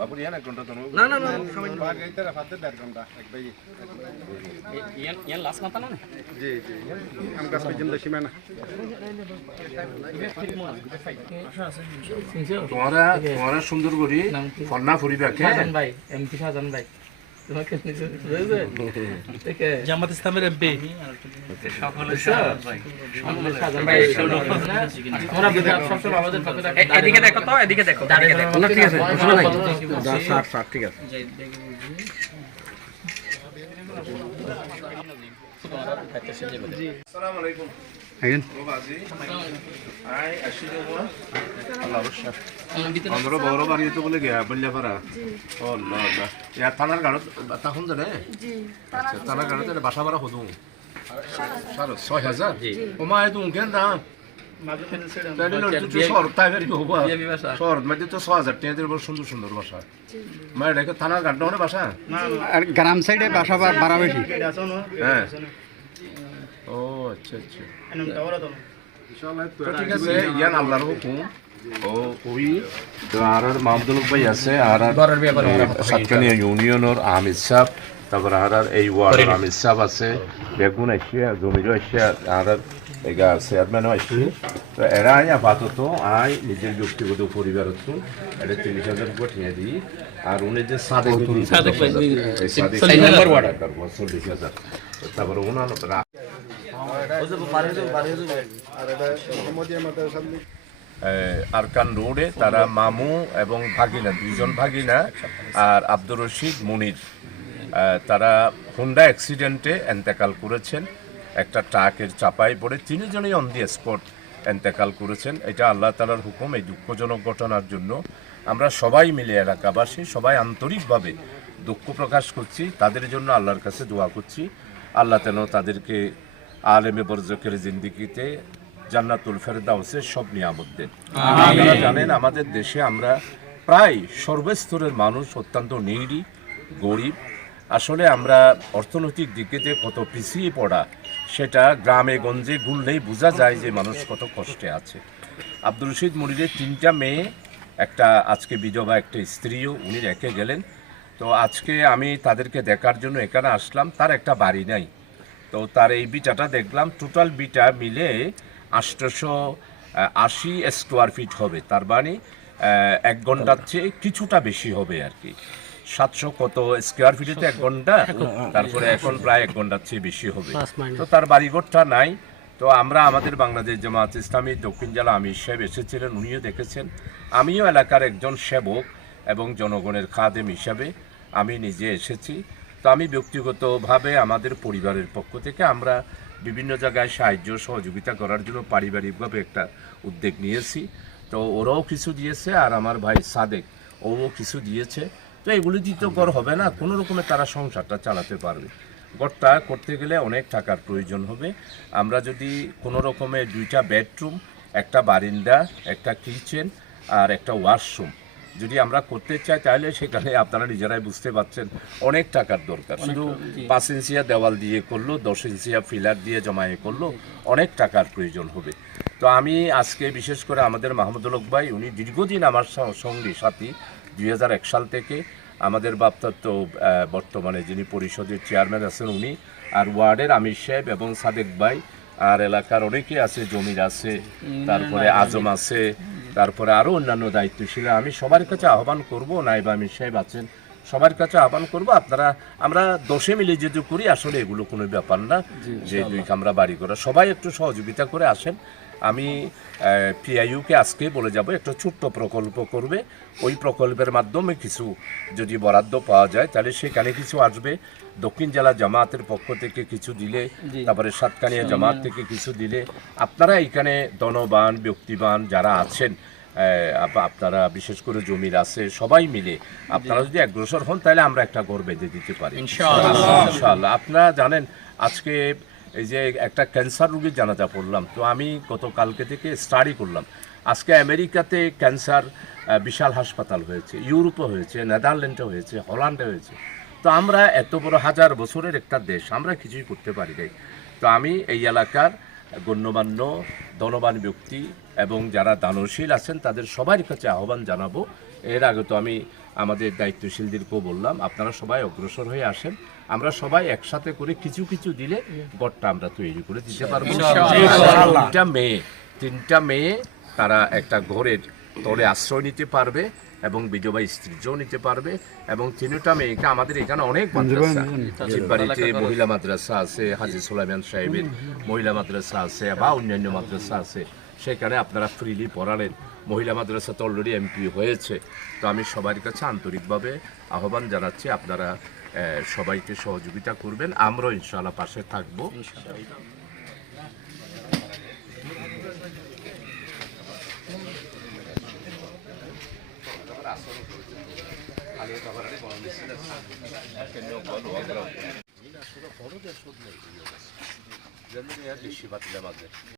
বাবুর ইয়ান 1 ঘন্টা তো না আগে তারা ফাতে 1.5 ঘন্টা এক ভাই ইয়ান লাস্ট মাথা না জি আম কাজ পর্যন্ত সীমানা তোমারা সুন্দর করি ফন্না ফুরিবাকে শাহজাহান ভাই এমপি শাহজাহান ভাই তোমাকে ঠিক আছে জামাত ইসলামের এমপি সকলে শাহজাহান ভাই তোমরা সবসময় আমাদের পক্ষে এদিকে দেখো তো এদিকে দেখো ঠিক আছে শোনা নাই 60 ঠিক আছে আসসালামু আলাইকুম আইন বাবাজি আই আসিলো আল্লাহ বর্ষা আমরা বড় বাড়ি তো বলে গিয়া বললে পারা আল্লাহ আল্লাহ ইয়া থানার গাড়ত তখন জানে জি থানার গাড়ত বাসা ভাড়া হদু 6000 জি ওমায় তো কেন দাম তাহলে তো শহর তাই বেরি হবো শহর মধ্যে তো 6000 টাকার বড় সুন্দর সুন্দর বাসা মানে দেখো থানার গাড়ত হনে বাসা আর গ্রাম সাইডে বাসা ভাড়া বেশি হ্যাঁ ও আচ্ছা আচ্ছা ঠিক আছে ইয়ান আল্লাহর হুকুম ও ওই আর মাহমুদুল ভাই আছে আর সাতকানিয়া ইউনিয়নের আহমেদ সাহেব তারপর আর এই ওয়ার্ডের আহমেদ সাহেব আছে বেগুন আসিয়া জমিরও আসিয়া আর এগা চেয়ারম্যানও আসছে তো এরা আপাতত আয় নিজের ব্যক্তিগত পরিবার হচ্ছে এটা 30,000 উপর ঠিয়ে দিই আর উনি যে সাদেক নম্বর ওয়ার্ড 40,000 তারপর ওনার আরকান রোডে তারা মামু এবং ভাগিনা দুইজন ভাগিনা আর আব্দুর রশিদ মুনির তারা হুন্ডা অ্যাক্সিডেন্টে এন্তেকাল করেছেন একটা ট্রাকের চাপায় পড়ে তিনজনই অন দি স্পট এন্তেকাল করেছেন এটা আল্লাহ তাআলার হুকুম এই দুঃখজনক ঘটনার জন্য আমরা সবাই মিলে এলাকাবাসী সবাই আন্তরিকভাবে দুঃখ প্রকাশ করছি তাদের জন্য আল্লাহর কাছে দোয়া করছি আল্লাহ যেন তাদেরকে আলেমে বরজকের জিন্দেগিতে জান্নাতুল ফেরদাউসের সব নিয়ামত দেন আপনারা জানেন আমাদের দেশে আমরা প্রায় সর্বস্তরের মানুষ অত্যন্ত নিরি গরিব আসলে আমরা অর্থনৈতিক দিকেতে কত পিছিয়ে পড়া সেটা গ্রামে গঞ্জে ঘুরলেই বোঝা যায় যে মানুষ কত কষ্টে আছে আব্দুর রশিদ মুনিরের 3টা মেয়ে একটা আজকে বিধবা একটা স্ত্রীও উনি রেখে গেলেন তো আজকে আমি তাদেরকে দেখার জন্য এখানে আসলাম তার একটা বাড়ি নাই তো তার এই বিটাটা দেখলাম টোটাল বিটা মিলে 880 স্কোয়ার ফিট হবে তার মানে 1 ঘন্টার চেয়ে কিছুটা বেশি হবে আর কি 700 কত স্কোয়ার ফিটেতে 1 ঘন্টা তারপরে এখন প্রায় 1 ঘন্টার চেয়ে বেশি হবে তো তার বাড়িঘরটা নাই তো আমরা আমাদের বাংলাদেশ জামাত ইসলামী দক্ষিণ জেলা আমির সাহেব এসেছিলেন উনিও দেখেছেন আমিও এলাকার একজন সেবক এবং জনগণের খাদেম হিসাবে আমি নিজে এসেছি তো আমি ব্যক্তিগতভাবে আমাদের পরিবারের পক্ষ থেকে আমরা বিভিন্ন জায়গায় সাহায্য সহযোগিতা করার জন্য পারিবারিকভাবে একটা উদ্যোগ নিয়েছি তো ওরাও কিছু দিয়েছে আর আমার ভাই সাদেক ও কিছু দিয়েছে তো এগুলি দিয়ে তো ঘর হবে না কোনো রকমে তারা সংসারটা চালাতে পারবে ঘরটা করতে গেলে অনেক টাকার প্রয়োজন হবে আমরা যদি কোনো রকমে 2টা বেডরুম একটা বারিন্দা একটা কিচেন আর একটা ওয়াশরুম যদি আমরা করতে চাই তাহলে সেখানে আপনারা নিজেরাই বুঝতে পারছেন অনেক টাকার দরকার শুধু 5 ইঞ্চিয়া দেওয়াল দিয়ে করলো 10 ইঞ্চিয়া ফিলার দিয়ে জমায়ে করলো অনেক টাকার প্রয়োজন হবে তো আমি আজকে বিশেষ করে আমাদের মাহমুদুল হক ভাই উনি দীর্ঘদিন আমার সঙ্গী সাথী 2001 সাল থেকে আমাদের বাপতত্ত্ব বর্তমানে যিনি পরিষদের চেয়ারম্যান আছেন উনি আর ওয়ার্ডের আমির সাহেব এবং সাদেক ভাই আর এলাকার অনেকেই আছে জমির আছে তারপরে আজম আছে তারপরে আরও অন্যান্য দায়িত্বশীল আমি সবার কাছে আহ্বান করব নাইবা আমির সাহেব আছেন সবার কাছে আহ্বান করব আপনারা আমরা 10 মিলে যদি করি আসলে এগুলো কোনো ব্যাপার না যে 2 কামরা বাড়ি করা সবাই একটু সহযোগিতা করে আসেন আমি পিআইইউকে আজকে বলে যাব একটা ছোট্ট প্রকল্প করবে ওই প্রকল্পের মাধ্যমে কিছু যদি বরাদ্দ পাওয়া যায় তাহলে সেখানে কিছু আসবে দক্ষিণ জেলা জামাতের পক্ষ থেকে কিছু দিলে তারপরে সাতকানিয়া জামাত থেকে কিছু দিলে আপনারা এখানে ধনবান ব্যক্তিবান যারা আছেন আপনারা বিশেষ করে জমির আছে সবাই মিলে আপনারা যদি অগ্রসর হন তাহলে আমরা একটা ঘর বেঁধে দিতে পারি ইনশাআল্লাহ আপনারা জানেন আজকে এই যে একটা ক্যান্সার রোগীর জানাজা পড়লাম তো আমি গতকালকে থেকে স্টাডি করলাম আজকে আমেরিকাতে ক্যান্সার বিশাল হাসপাতাল হয়েছে ইউরোপে হয়েছে নেদারল্যান্ডে হয়েছে হল্যান্ডে হয়েছে তো আমরা এত বড় 1000 বছরের একটা দেশ আমরা কিছুই করতে পারি নাই তো আমি এই এলাকার গণ্যমান্য ধনবান ব্যক্তি এবং যারা দানশীল আছেন তাদের সবার কাছে আহ্বান জানাবো। এর আগে তো আমি আমাদের দায়িত্বশীলদেরকেও বললাম, আপনারা সবাই অগ্রসর হয়ে আসেন, আমরা সবাই একসাথে করে কিছু কিছু দিলে গড়টা আমরা তৈরি করে দিতে পারবো। তিনটা মেয়ে তারা একটা ঘরের তলে আশ্রয় নিতে পারবে এবং বিধবা স্ত্রীও নিতে পারবে। এবং তিনটা মেয়েকে আমাদের এখানে অনেক মাদ্রাসা, জীববাড়িতে মহিলা মাদ্রাসা আছে, হাজী সুলাইমান সাহেবের মহিলা মাদ্রাসা আছে বা অন্যান্য মাদ্রাসা আছে, সেখানে আপনারা ফ্রিলি পড়ালেন। মহিলা মাদ্রাসা তো অলরেডি এমপি হয়েছে। তো আমি সবার কাছে আন্তরিকভাবে আহ্বান জানাচ্ছি, আপনারা সবাইকে সহযোগিতা করবেন, আমরাও ইনশাআল্লাহ পাশে থাকবো।